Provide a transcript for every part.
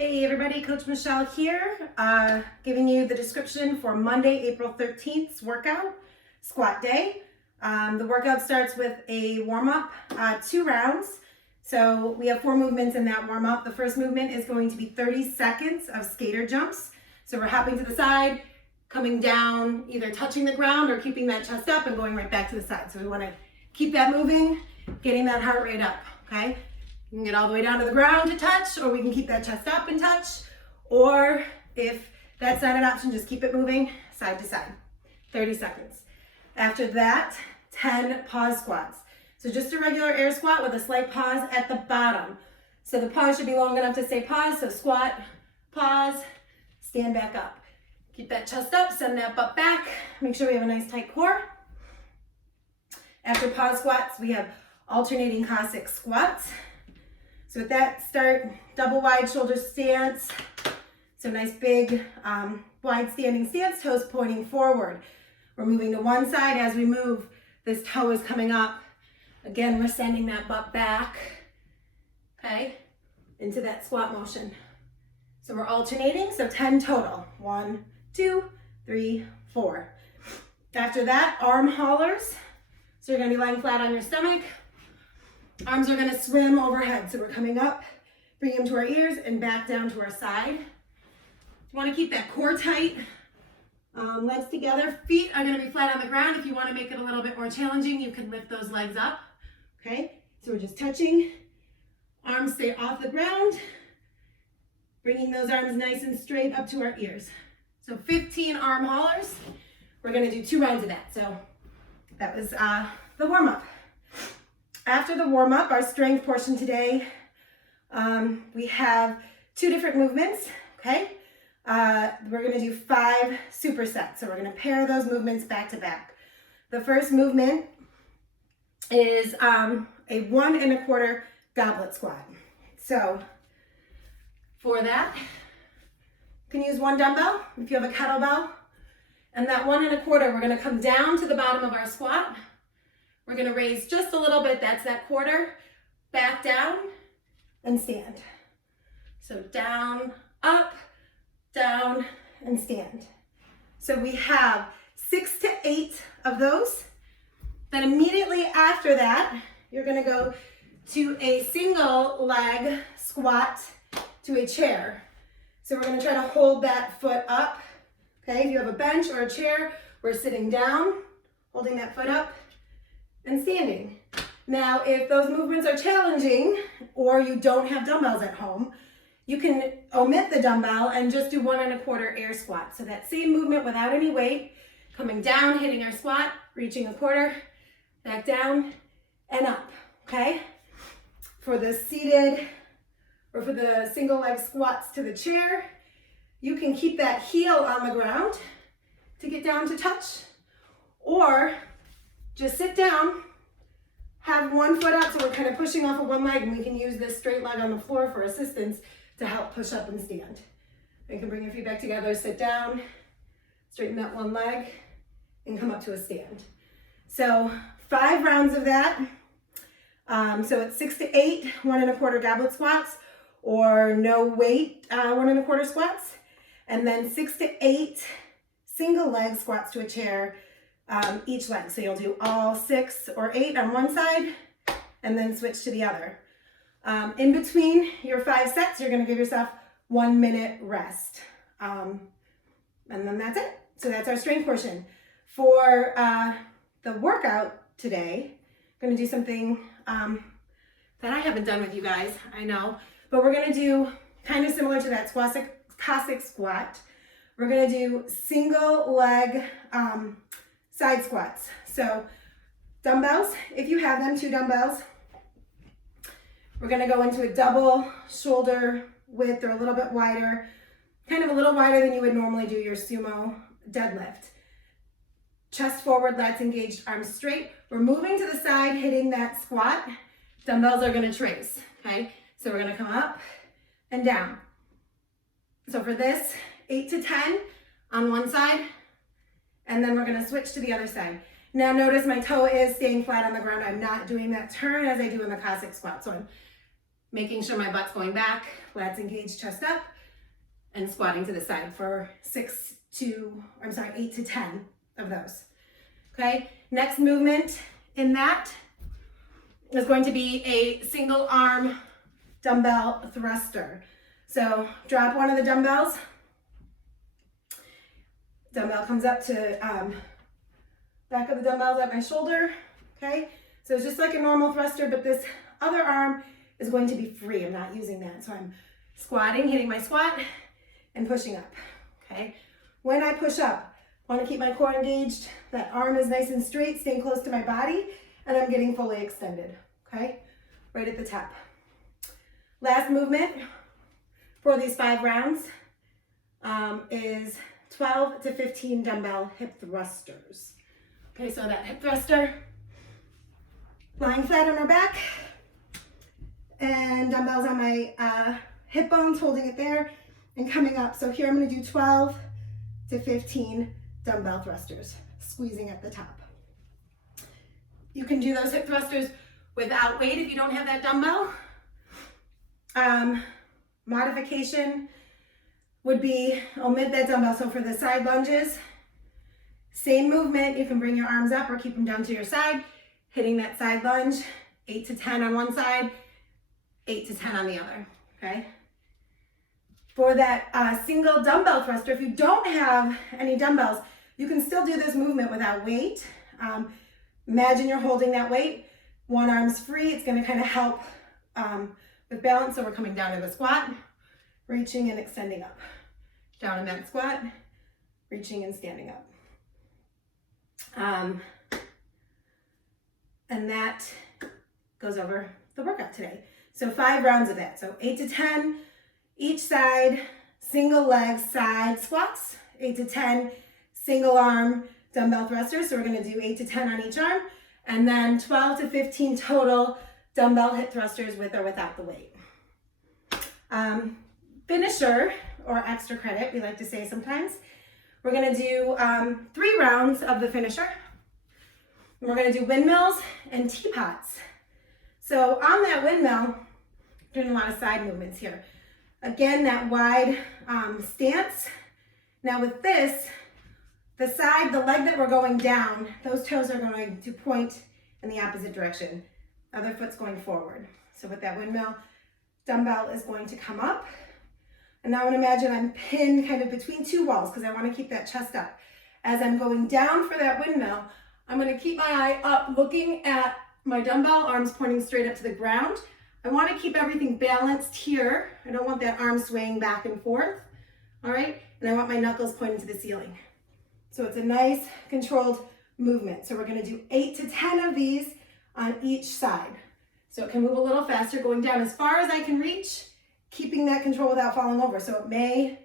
Hey everybody, Coach Michelle here, giving you the description for Monday, April 13th's workout, squat day. The workout starts with a warm-up, 2 rounds. So we have 4 movements in that warm-up. The first movement is going to be 30 seconds of skater jumps. So we're hopping to the side, coming down, either touching the ground or keeping that chest up and going right back to the side. So we want to keep that moving, getting that heart rate up, okay? You can get all the way down to the ground to touch, or we can keep that chest up and touch. Or if that's not an option, just keep it moving side to side, 30 seconds. After that, 10 pause squats. So just a regular air squat with a slight pause at the bottom. So the pause should be long enough to say pause. So squat, pause, stand back up. Keep that chest up, send that butt back. Make sure we have a nice tight core. After pause squats, we have alternating Cossack squats. So with that, start double wide shoulder stance. So nice big wide standing stance, toes pointing forward. We're moving to one side. As we move, this toe is coming up. Again, we're sending that butt back, okay, into that squat motion. So we're alternating, so 10 total. 1, 2, 3, 4. After that, arm haulers. So you're gonna be lying flat on your stomach. Arms are gonna swim overhead. So we're coming up, bring them to our ears and back down to our side. You wanna keep that core tight, legs together. Feet are gonna be flat on the ground. If you wanna make it a little bit more challenging, you can lift those legs up, okay? So we're just touching, arms stay off the ground, bringing those arms nice and straight up to our ears. So 15 arm haulers. We're gonna do 2 rounds of that. So that was the warm-up. After the warm-up, our strength portion today, we have 2 different movements, okay? We're gonna do 5 supersets. So we're gonna pair those movements back to back. The first movement is a 1 1/4 goblet squat. So for that, you can use 1 dumbbell if you have a kettlebell. And that 1 1/4, we're gonna come down to the bottom of our squat. We're gonna raise just a little bit, that's that quarter, back down and stand. So down, up, down, and stand. So we have 6 to 8 of those. Then immediately after that, you're gonna go to a single leg squat to a chair. So we're gonna try to hold that foot up. Okay, if you have a bench or a chair, we're sitting down, holding that foot up, and standing. Now, if those movements are challenging or you don't have dumbbells at home, you can omit the dumbbell and just do 1 1/4 air squat. So that same movement without any weight, coming down, hitting our squat, reaching a quarter, back down and up, okay? For the seated or for the single leg squats to the chair, you can keep that heel on the ground to get down to touch, or just sit down, have 1 foot up, so we're kind of pushing off of 1 leg, and we can use this straight leg on the floor for assistance to help push up and stand. You can bring your feet back together, sit down, straighten that 1 leg, and come up to a stand. So 5 rounds of that. So it's 6 to 8 1 1/4 goblet squats, or no weight 1 1/4 squats, and then 6 to 8 single leg squats to a chair, each leg. So you'll do all 6 or 8 on one side and then switch to the other. In between your 5 sets, you're gonna give yourself 1 minute rest. And then that's it. So that's our strength portion. For the workout today, I'm gonna do something that I haven't done with you guys, I know, but we're gonna do kind of similar to that Cossack squat. We're gonna do single leg side squats. So dumbbells, if you have them, 2 dumbbells. We're gonna go into a double shoulder width, or a little bit wider, kind of a little wider than you would normally do your sumo deadlift. Chest forward, lats engaged, arms straight. We're moving to the side, hitting that squat. Dumbbells are gonna trace, okay? So we're gonna come up and down. So for this, 8 to 10 on one side, and then we're gonna switch to the other side. Now notice my toe is staying flat on the ground. I'm not doing that turn as I do in the Cossack squat. So I'm making sure my butt's going back, lats engaged, chest up, and squatting to the side for 8 to 10 of those. Okay, next movement in that is going to be a single arm dumbbell thruster. So drop one of the dumbbells. Dumbbell comes up to back of the dumbbells at my shoulder. Okay, so it's just like a normal thruster, but this other arm is going to be free. I'm not using that. So I'm squatting, hitting my squat, and pushing up. Okay, when I push up, I want to keep my core engaged. That arm is nice and straight, staying close to my body, and I'm getting fully extended. Okay, right at the top. Last movement for these 5 rounds is 12 to 15 dumbbell hip thrusters. Okay, so that hip thruster, lying flat on our back, and dumbbells on my hip bones, holding it there, and coming up. So here I'm going to do 12 to 15 dumbbell thrusters, squeezing at the top. You can do those hip thrusters without weight if you don't have that dumbbell. Modification would be omit that dumbbell. So for the side lunges, same movement. You can bring your arms up or keep them down to your side, hitting that side lunge, 8 to 10 on one side, 8 to 10 on the other, okay? For that single dumbbell thruster, if you don't have any dumbbells, you can still do this movement without weight. Imagine you're holding that weight, one arm's free. It's gonna kind of help with balance. So we're coming down to the squat, reaching and extending up. Down in that squat, reaching and standing up. And that goes over the workout today. So 5 rounds of that. So 8 to 10 each side, single leg side squats, 8 to 10 single arm dumbbell thrusters. So we're gonna do 8 to 10 on each arm, and then 12 to 15 total dumbbell hip thrusters with or without the weight. Finisher, or extra credit, we like to say sometimes. We're gonna do 3 rounds of the finisher. We're gonna do windmills and teapots. So on that windmill, doing a lot of side movements here. Again, that wide stance. Now with this, the leg that we're going down, those toes are going to point in the opposite direction. Other foot's going forward. So with that windmill, dumbbell is going to come up. And now I want to imagine I'm pinned kind of between 2 walls because I want to keep that chest up. As I'm going down for that windmill, I'm going to keep my eye up, looking at my dumbbell, arms pointing straight up to the ground. I want to keep everything balanced here. I don't want that arm swaying back and forth. All right, and I want my knuckles pointing to the ceiling. So it's a nice controlled movement. So we're going to do 8 to 10 of these on each side. So it can move a little faster, going down as far as I can reach, keeping that control without falling over. So it may,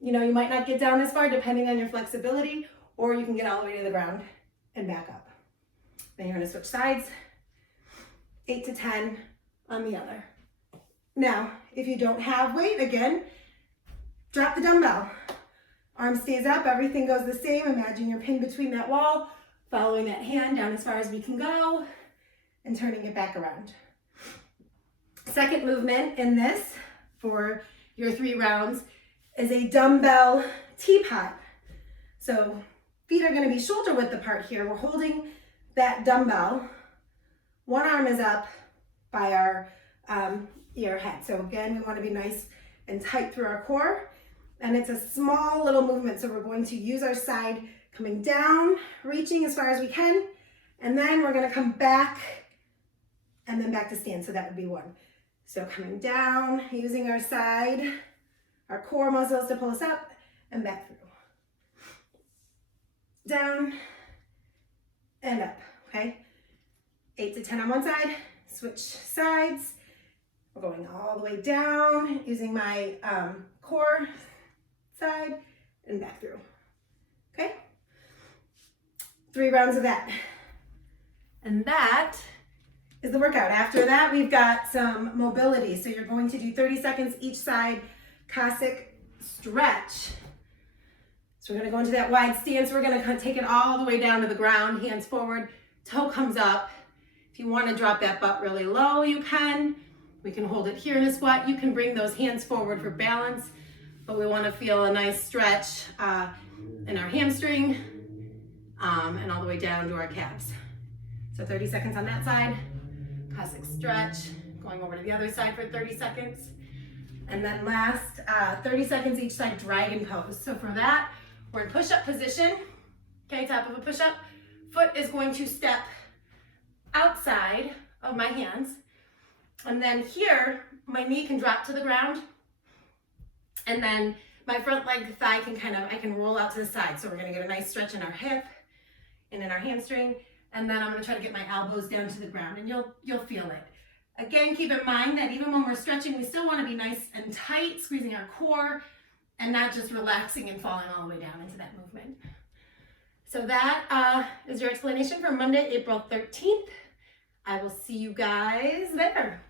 you might not get down as far depending on your flexibility, or you can get all the way to the ground and back up. Then you're going to switch sides, 8 to 10 on the other. Now, if you don't have weight, again, drop the dumbbell. Arm stays up, everything goes the same. Imagine you're pinned between that wall, following that hand down as far as we can go, and turning it back around. Second movement in this for your 3 rounds is a dumbbell teapot. So feet are going to be shoulder width apart here. We're holding that dumbbell. One arm is up by our ear head. So again, we want to be nice and tight through our core. And it's a small little movement. So we're going to use our side coming down, reaching as far as we can. And then we're going to come back and then back to stand. So that would be 1. So coming down, using our side, our core muscles to pull us up and back through. Down and up, okay? 8 to 10 on one side, switch sides. We're going all the way down, using my core side and back through, okay? 3 rounds of that. And that is the workout. After that, we've got some mobility. So you're going to do 30 seconds each side, Cossack stretch. So we're gonna go into that wide stance. We're gonna take it all the way down to the ground, hands forward, toe comes up. If you wanna drop that butt really low, you can. We can hold it here in a squat. You can bring those hands forward for balance, but we want to feel a nice stretch in our hamstring and all the way down to our calves. So 30 seconds on that side, Cossack stretch, going over to the other side for 30 seconds. And then last 30 seconds each side, dragon pose. So for that, we're in push-up position. Okay, top of a push-up. Foot is going to step outside of my hands. And then here, my knee can drop to the ground. And then my front leg thigh can I can roll out to the side. So we're gonna get a nice stretch in our hip and in our hamstring. And then I'm gonna try to get my elbows down to the ground, and you'll feel it. Again, keep in mind that even when we're stretching, we still wanna be nice and tight, squeezing our core, and not just relaxing and falling all the way down into that movement. So that is your explanation for Monday, April 13th. I will see you guys there.